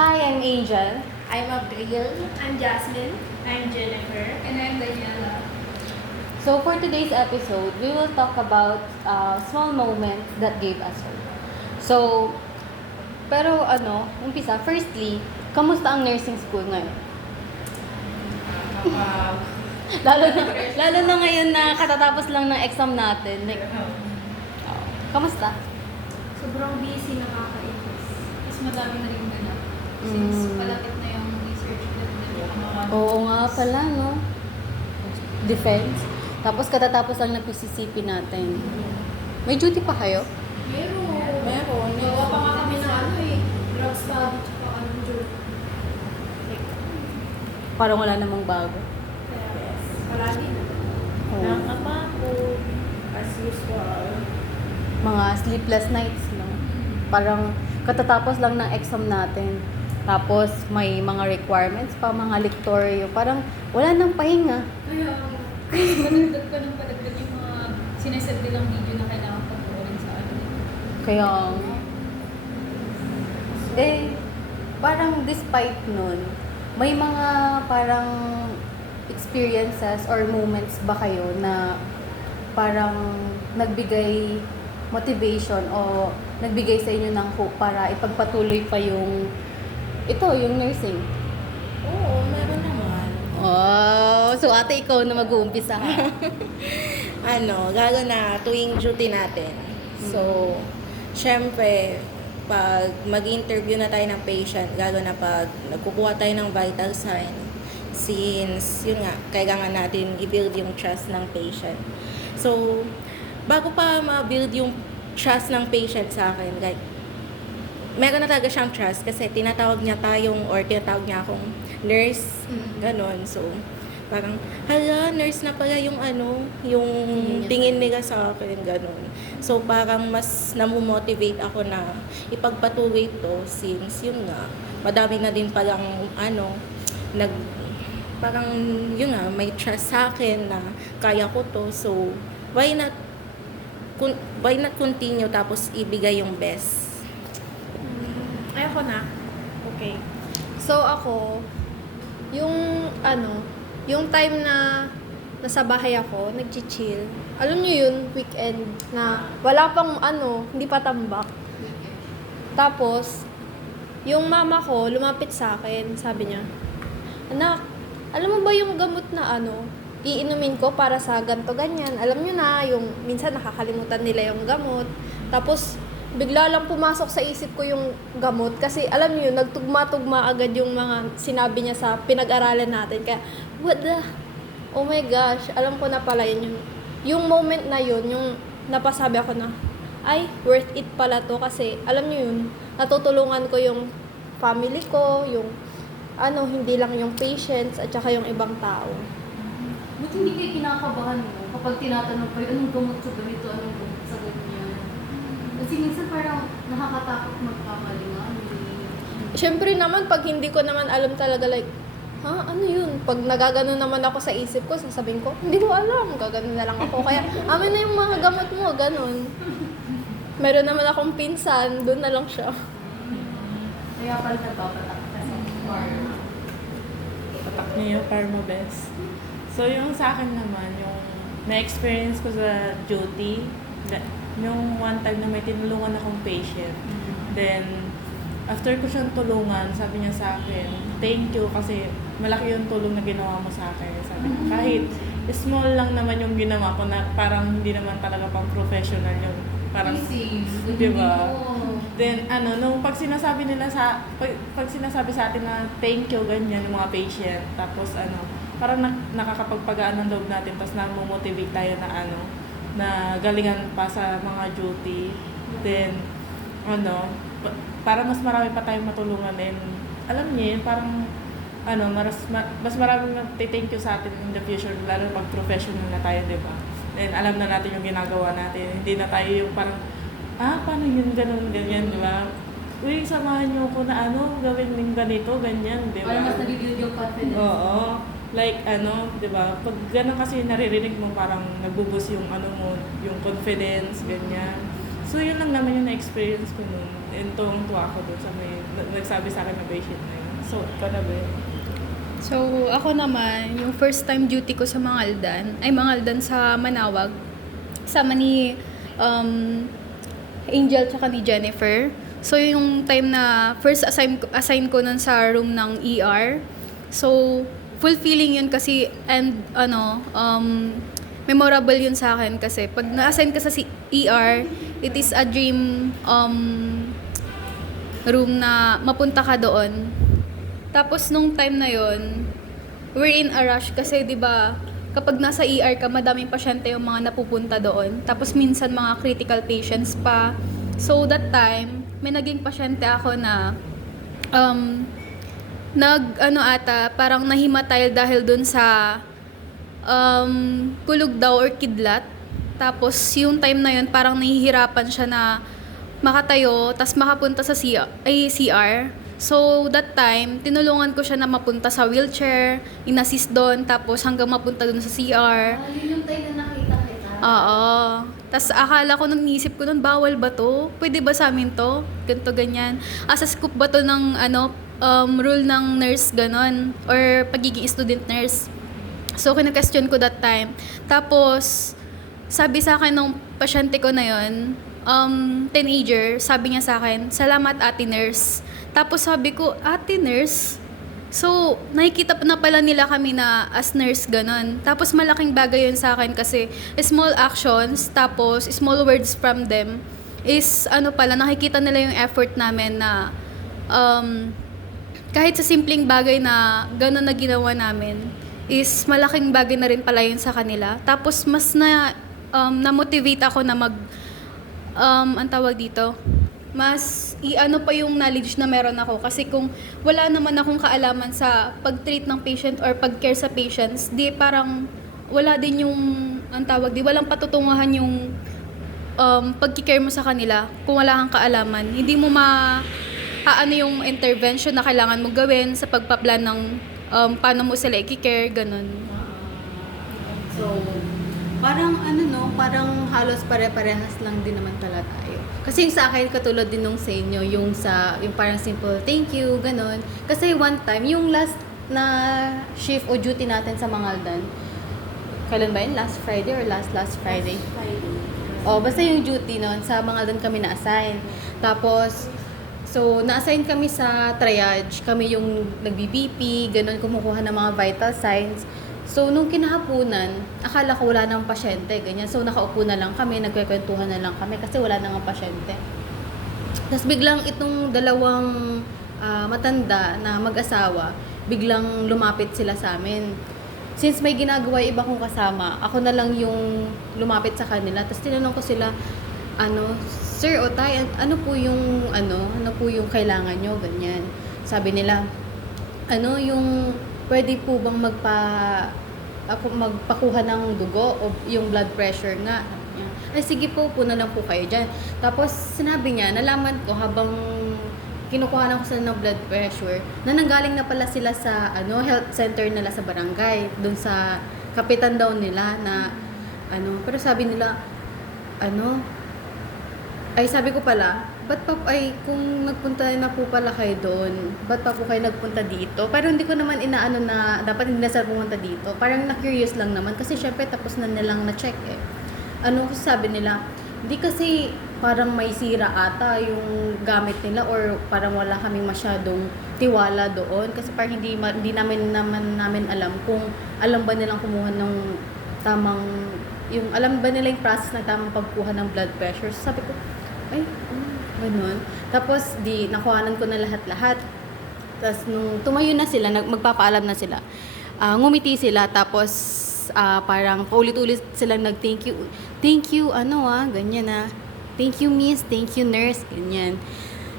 Hi, I'm Angel. I'm Abril. I'm Jasmine. I'm Jennifer. And I'm Daniela. So for today's episode, we will talk about small moments that gave us hope. So, pero umpisa, firstly, kamusta ang nursing school ngayon? lalo na ngayon na katatapos lang ng exam natin. Like, kamusta? Sobrang busy, nakakainis. Mas madami na rin ganap. Mm. Since palapit na yung research deadline. Oo nga pala, no? Defense. Tapos katatapos lang ng PCCP natin. May duty pa kayo? Meron. Gawa pa nga kami na drug study tsaka journal. Parang wala namang bago. Kaya, palagi na. Oo. Nakapagod. As usual. Mga sleepless nights, no? Parang katatapos lang ng exam natin. Tapos may mga requirements pa, mga lektoryo. Parang wala nang pahinga. Kaya, padagdag pa ng padagdag yung mga sinesend nilang video na kailangan pag-uurin sa ano. Kaya, parang despite nun, may mga parang experiences or moments ba kayo na parang nagbigay motivation o nagbigay sa inyo ng hope para ipagpatuloy pa yung nursing? Oo, meron naman. Oh, so ate, ikaw na mag-uumpisa. Lalo na tuwing duty natin. So, syempre, pag mag-interview na tayo ng patient, lalo na pag nagkukuha tayo ng vital sign, since, yun nga, kailangan natin i-build yung trust ng patient. So, bago pa ma-build yung trust ng patient sa akin, like, meron na talaga siyang trust kasi tinatawag niya akong nurse, ganon. So, parang, hala, nurse na pala yung tingin nila sa akin, ganon. So, parang mas namomotivate ako na ipagpatuloy to since, yun nga, madami na din palang, parang, yun nga, may trust sa akin na kaya ko to. So, why not continue tapos ibigay yung best? Ay, ako na. Okay. So, ako, yung time na nasa bahay ako, nag-chill. Alam niyo yun, weekend, na wala pang hindi pa tambak. Tapos, yung mama ko, lumapit sa akin, sabi niya, "Anak, alam mo ba yung gamot na iinumin ko para sa ganto ganyan?" Alam niyo na, yung minsan nakakalimutan nila yung gamot. Tapos, bigla lang pumasok sa isip ko yung gamot kasi alam niyo, nagtugma-tugma agad yung mga sinabi niya sa pinag-aralan natin. Kaya, oh my gosh, alam ko na pala yun. Yung moment na yun, yung napasabi ako na, ay, worth it pala to kasi alam niyo yun, natutulungan ko yung family ko, yung hindi lang yung patients at saka yung ibang tao. Buti hindi kayo kinakabahan mo kapag tinatanong kayo, anong gamot sa ganito, anong gamot sa ganyan? Kasi minsan parang nakakatakot magkamali nga. Siyempre naman, pag hindi ko naman alam talaga, like, ano yun? Pag nagagano naman ako sa isip ko, sasabihin ko, hindi ko alam, gagano na lang ako. Kaya, amin na yung mga gamot mo, ganon. Meron naman akong pinsan, doon na lang siya. Kaya pala nagpapatak kasi pharma. Patak niyo, Pharma Best. So, yung sa akin naman, yung na-experience ko sa duty, yung one time na may tinulungan akong patient. Then, after ko siyang tulungan, sabi niya sa akin, thank you kasi malaki yung tulong na ginawa mo sa akin. Sabi niya, kahit small lang naman yung ginawa ko na parang hindi naman talaga pang professional yung parang, di ba? Then, nung pag sinasabi sa atin na thank you, ganyan, yung mga patient, tapos parang nakakapagpagaan ng loob natin, tapos namomotivate tayo na galingan pa sa mga duty. Then, para mas marami pa tayong matulungan din. Alam niyo yun, parang, mas marami mag-thank you sa atin in the future, lalo pag professional na tayo, di ba? Then, alam na natin yung ginagawa natin. Hindi na tayo yung parang, paano yun, ganun, ganyan, di ba? Uy, samahan niyo ako na gawin ng ganito, ganyan, di ba? Parang mas nabibuild yung confidence. Oo. Like, di ba? Pag gano'n kasi naririnig mo, parang nagbubus yung mo, yung confidence, ganyan. So yun lang naman yung na-experience ko nun. And tuwang-tuwa ako dun sa may nagsabi sa akin na patient na yun. So, ikaw na ba yun? So, ako naman, yung first time duty ko sa Mangaldan sa Manawag, sama ni Angel tsaka ni Jennifer. So, yung time na first assign ko nun sa room ng ER. So, fulfilling yun kasi, and memorable yun sa akin kasi pag na-assign ka sa ER, it is a dream room na mapunta ka doon. Tapos nung time na yon, we're in a rush kasi 'di ba, kapag nasa ER ka, madaming pasyente yung mga napupunta doon. Tapos minsan mga critical patients pa. So that time, may naging pasyente ako na parang nahimatay dahil dun sa kulog daw or kidlat. Tapos yung time na yun, parang nahihirapan siya na makatayo, tas makapunta sa CR. So that time, tinulungan ko siya na mapunta sa wheelchair, inassist doon, tapos hanggang mapunta doon sa CR. Yun yung time na nakita kita. Oo. Tas akala ko nung iisip ko nun, bawal ba to? Pwede ba sa amin to? Ganto ganyan. Sa scoop ba to ng rule ng nurse ganon? Or pagiging student nurse? So, kina-question ko that time. Tapos, sabi sa akin nung pasyente ko na yon, teenager, sabi niya sa akin, "Salamat, ate nurse." Tapos sabi ko, "Ate nurse?" So, nakikita na pala nila kami na as nurse ganon. Tapos malaking bagay yun sa akin kasi small actions, tapos small words from them is nakikita nila yung effort namin na kahit sa simpleng bagay na ganon na ginawa namin is malaking bagay na rin pala yun sa kanila. Tapos mas na-motivate ako na ang tawag dito, mas pa yung knowledge na meron ako. Kasi kung wala naman akong kaalaman sa pag-treat ng patient or pag-care sa patients, di parang wala din yung, walang patutunguhan yung pag-care mo sa kanila kung wala kang kaalaman. Hindi mo yung intervention na kailangan mo gawin sa pagpa-plan ng paano mo sila i-care, ganun. So, parang parang halos pare-parehas lang din naman pala tayo. Kasi yung sa akin, katulad din nung sa inyo, yung parang simple thank you, ganon. Kasi one time, yung last na shift o duty natin sa Mangaldan, kailan ba yun? Last Friday or last Friday? Basta yung duty nun, sa Mangaldan kami na-assign. Tapos, so, na-assign kami sa triage. Kami yung nag-BP, ganon, kumukuha ng mga vital signs. So, nung kinahapunan, akala ko wala nang pasyente, ganyan. So, nakaupo na lang kami, nagkwekwentuhan na lang kami kasi wala nang pasyente. Tapos biglang itong dalawang matanda na mag-asawa, biglang lumapit sila sa amin. Since may ginagawa iba kong kasama, ako na lang yung lumapit sa kanila. Tapos tinanong ko sila, "Sir o tay, ano po yung kailangan nyo?" Ganyan. Sabi nila, yung pwede po bang magpakuha ng dugo o yung blood pressure nga? Ay, sige po, puna lang po kayo dyan. Tapos, sinabi niya, nalaman ko habang kinukuha ko sila ng blood pressure, na nanggaling na pala sila sa health center nila sa barangay, dun sa kapitan daw nila na pero sabi nila, sabi ko pala, kung nagpunta na po pala kayo doon, ba't pa po kayo nagpunta dito? Pero hindi ko naman inaano na dapat hindi na sila pumunta dito. Parang na-curious lang naman kasi syempre tapos na nilang na-check eh. Kasi sabi nila, hindi kasi parang may sira ata yung gamit nila or parang wala kaming masyadong tiwala doon kasi parang hindi namin alam kung alam ba nilang kumuha ng tamang, alam ba nila yung process ng tamang pagkuha ng blood pressure. So sabi ko, ganun. Tapos, nakuhanan ko na lahat-lahat. Tapos, nung tumayo na sila, magpapaalam na sila, ngumiti sila, tapos, parang paulit-ulit silang nag-thank you. Thank you, ganyan na. Thank you, miss. Thank you, nurse. Ganyan.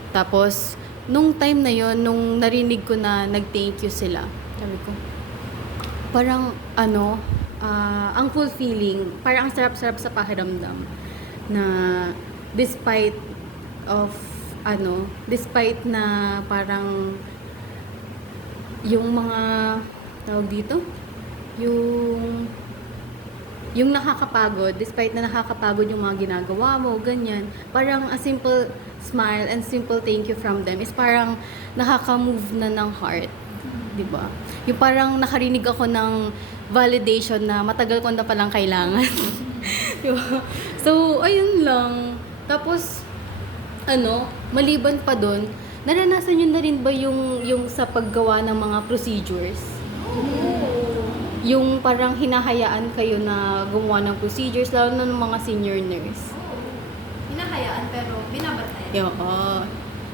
Tapos, nung time na yon, nung narinig ko na nag-thank you sila, sabi ko, parang, ang fulfilling, parang ang sarap-sarap sa pakiramdam na despite na parang yung mga tawag dito, yung yung nakakapagod, despite na nakakapagod yung mga ginagawa mo, ganyan, parang a simple smile and simple thank you from them is parang nakaka-move na ng heart. Di ba? Yung parang nakarinig ako ng validation na matagal ko na palang kailangan. Di ba? So, ayun lang. Tapos, maliban pa doon, naranasan nyo na rin ba yung sa paggawa ng mga procedures? Yung parang hinahayaan kayo na gumawa ng procedures, lalo na ng mga senior nurse. Hinahayaan pero binabantayan. Oo.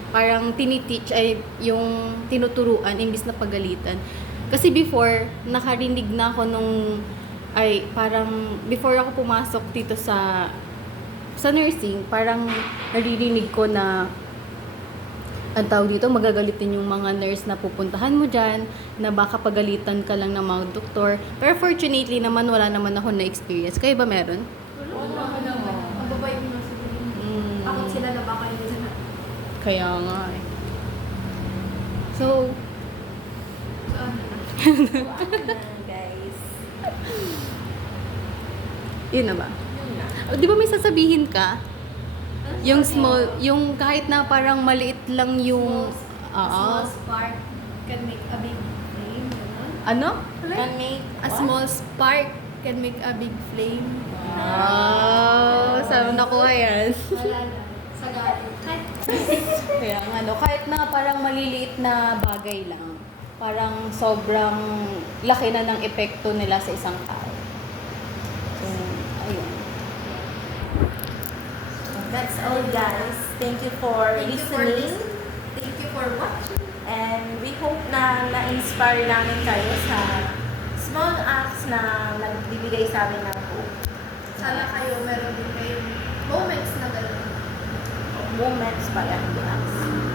Parang tiniteach ay yung tinuturuan imbis na pagalitan. Kasi before, nakarinig na ako parang before ako pumasok dito sa nursing, parang naririnig ko na ang tawag dito, magagalitin yung mga nurse na pupuntahan mo dyan, na baka pagalitan ka lang ng mga doktor. Pero fortunately naman, wala naman ako na-experience. Kayo ba meron? Magbabay mo na sila. Takot sila na baka yun na. Kaya nga eh. So, Guys. yun na ba? Yun na. Di ba may sasabihin ka? Yung small, yung kahit na parang maliit lang yung... Small spark can make a big flame. Ganun. Ano? Can make A small spark can make a big flame. Wow! Saan mo nakuha yan? Wala na. Sa galit. Kaya nga, kahit na parang maliliit na bagay lang, parang sobrang laki na ng epekto nila sa isang tao. So, ayun. That's all, guys. Thank you for listening. Thank you for watching. And we hope na na-inspire namin kayo sa small acts na nagbibigay sa amin ng hope. Sana kayo meron din kayong moments na gano'n. Moments pala, hindi acts.